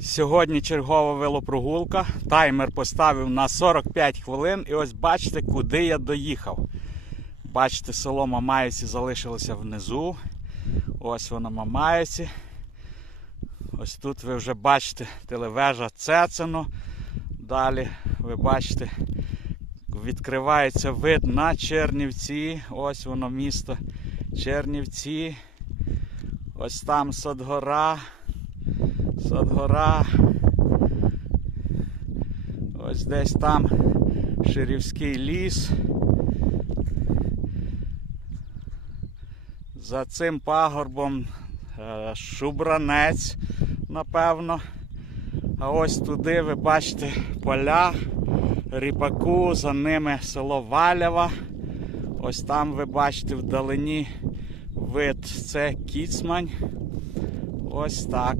Сьогодні чергова велопрогулка. Таймер поставив на 45 хвилин. І ось бачите, куди я доїхав. Бачите, село Мамаєці залишилося внизу. Ось воно Мамаєці. Ось тут ви вже бачите телевежа Цецено. Далі ви бачите, відкривається вид на Чернівці. Ось воно місто Чернівці. Ось там Садгора. Садгора. Ось десь там Ширівський ліс. За цим пагорбом е, Шубранець, напевно. А ось туди ви бачите поля ріпаку, за ними село Валява. Ось там ви бачите вдалині вид це Кіцмань. Ось так.